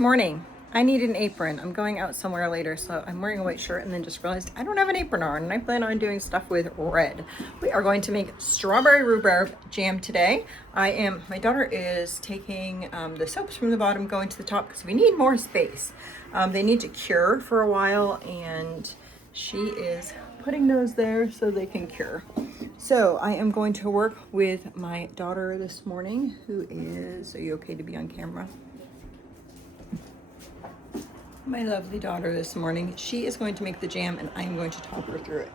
morning. I need an apron. I'm going out somewhere later, so I'm wearing a white shirt and then just realized I don't have an apron on, and I plan on doing stuff with red. We are going to make strawberry rhubarb jam today. My daughter is taking the soaps from the bottom, going to the top because we need more space. They need to cure for a while, and she is putting those there so they can cure. So I am going to work with my daughter this morning, who is, are you okay to be on camera? My lovely daughter this morning. She is going to make the jam and I'm going to talk her through it.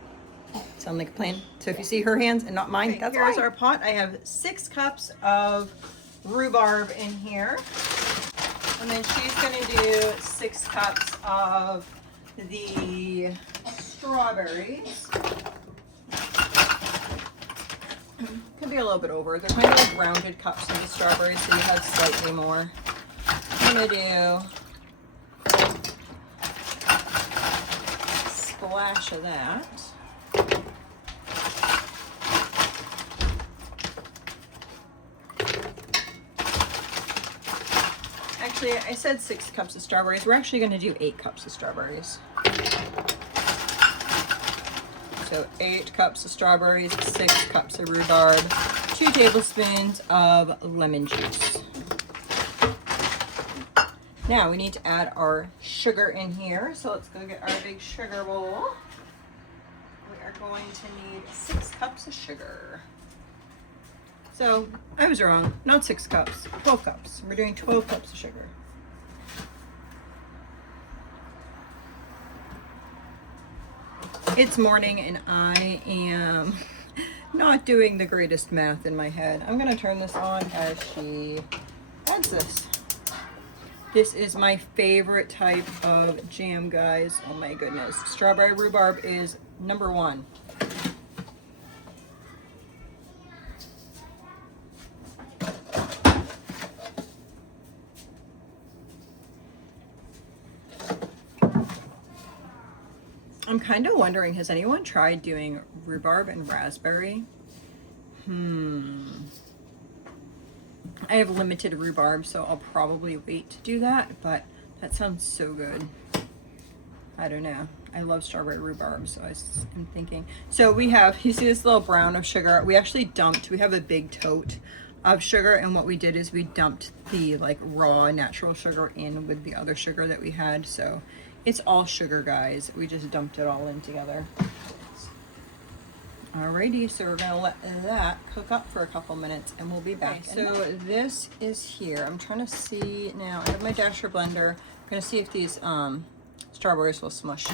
Sound like a plan? So if you see her hands and not mine, okay, that's here's our pot. I have 6 cups of rhubarb in here. And then she's gonna do 6 cups of the strawberries. Could be a little bit over. They're kind of like rounded cups of the strawberries, so you have slightly more. I'm gonna do splash of that. Actually, I said 6 cups of strawberries. We're actually going to do 8 cups of strawberries. So 8 cups of strawberries, 6 cups of rhubarb, 2 tablespoons of lemon juice. Now we need to add our sugar in here. So let's go get our big sugar bowl. We are going to need 6 cups of sugar. So I was wrong, not 6 cups, 12 cups. We're doing 12 cups of sugar. It's morning and I am not doing the greatest math in my head. I'm gonna turn this on as she adds this. This is my favorite type of jam, guys. Oh my goodness. Strawberry rhubarb is number 1. I'm kind of wondering, has anyone tried doing rhubarb and raspberry? I have limited rhubarb, so I'll probably wait to do that, but that sounds so good. I don't know. I love strawberry rhubarb, so I'm thinking. So we have, you see this little brown of sugar? We actually dumped, we have a big tote of sugar, and what we did is we dumped the like raw natural sugar in with the other sugar that we had. So it's all sugar, guys. We just dumped it all in together. Alrighty, so we're gonna let that cook up for a couple minutes and we'll be back. Okay, so this is here. I'm trying to see now. I have my dasher blender. I'm gonna see if these strawberries will smush.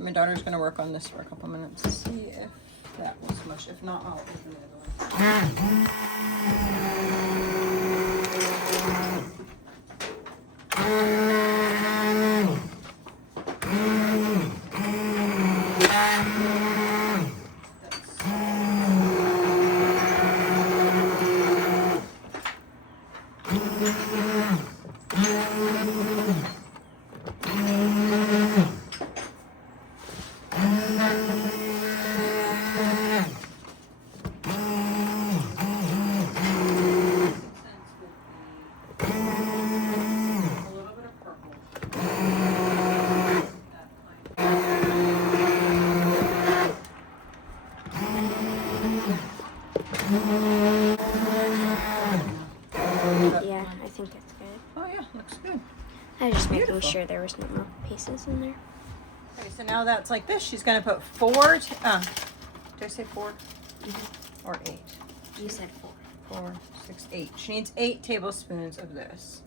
My daughter's going to work on this for a couple minutes to see if that will smush. If not, I'll open the other one. Yeah, I think that's good. Oh yeah, looks good. I was just making sure there was no more pieces in there. Okay, so now that's like this. She's going to put 4, did I say 4? Or 8? You said 4. 4, 6, 8. She needs 8 tablespoons of this.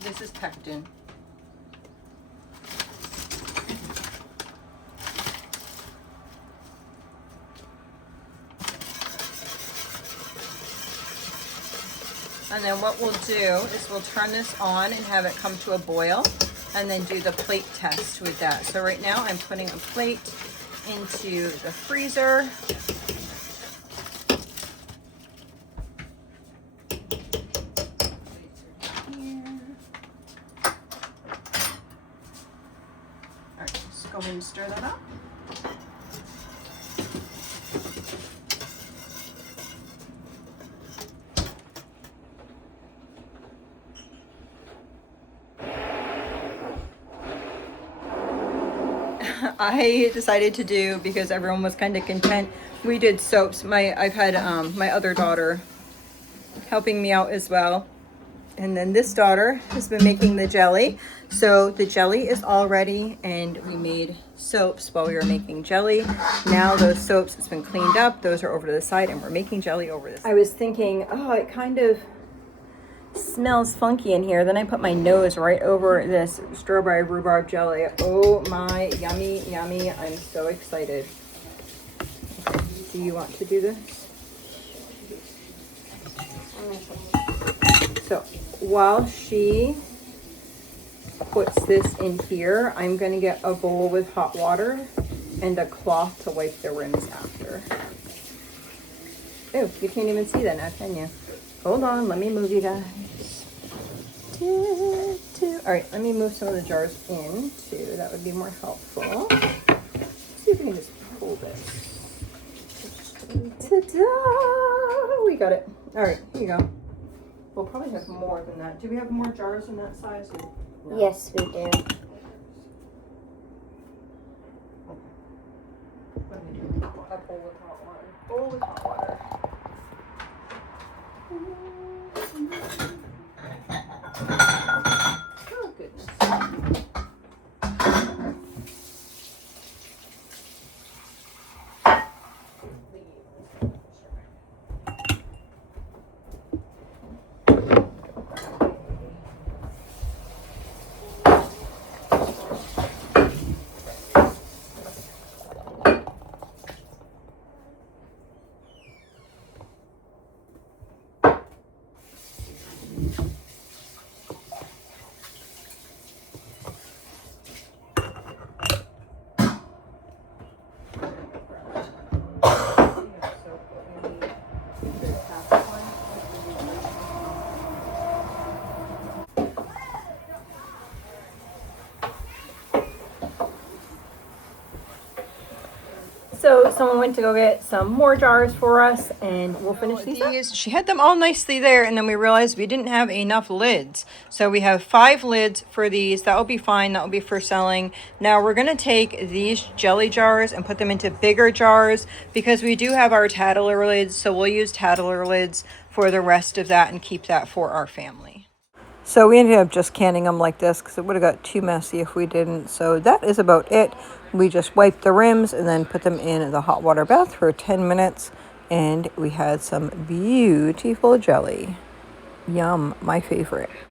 This is pectin. And then what we'll do is we'll turn this on and have it come to a boil and then do the plate test with that. So right now I'm putting a plate into the freezer. ahead and stir that up. I decided to do, because everyone was kind of content, we did soaps. I've had my other daughter helping me out as well. And then this daughter has been making the jelly. So the jelly is all ready, and we made soaps while we were making jelly. Now those soaps, it's been cleaned up. Those are over to the side, and we're making jelly over this. I was thinking, oh, it kind of smells funky in here. Then I put my nose right over this strawberry rhubarb jelly. Oh my, yummy, yummy. I'm so excited. Okay, do you want to do this? So while she puts this in here, I'm going to get a bowl with hot water and a cloth to wipe the rims after. Oh, you can't even see that now, can you? Hold on, let me move you guys. All right, let me move some of the jars in too. That would be more helpful. Let's see if we can just pull this. Ta-da! We got it. All right, here you go. We'll probably have more than that. Do we have more jars in that size? No. Yes, we do. What do we do? A bowl with hot water. Bowl with hot water. Oh, goodness. So someone went to go get some more jars for us, and we'll finish these up. She had them all nicely there, and then we realized we didn't have enough lids. So we have 5 lids for these. That will be fine. That will be for selling. Now we're going to take these jelly jars and put them into bigger jars, because we do have our tattler lids. So we'll use tattler lids for the rest of that and keep that for our family. So we ended up just canning them like this because it would have got too messy if we didn't. So that is about it. We just wiped the rims and then put them in the hot water bath for 10 minutes. And we had some beautiful jelly. Yum, my favorite.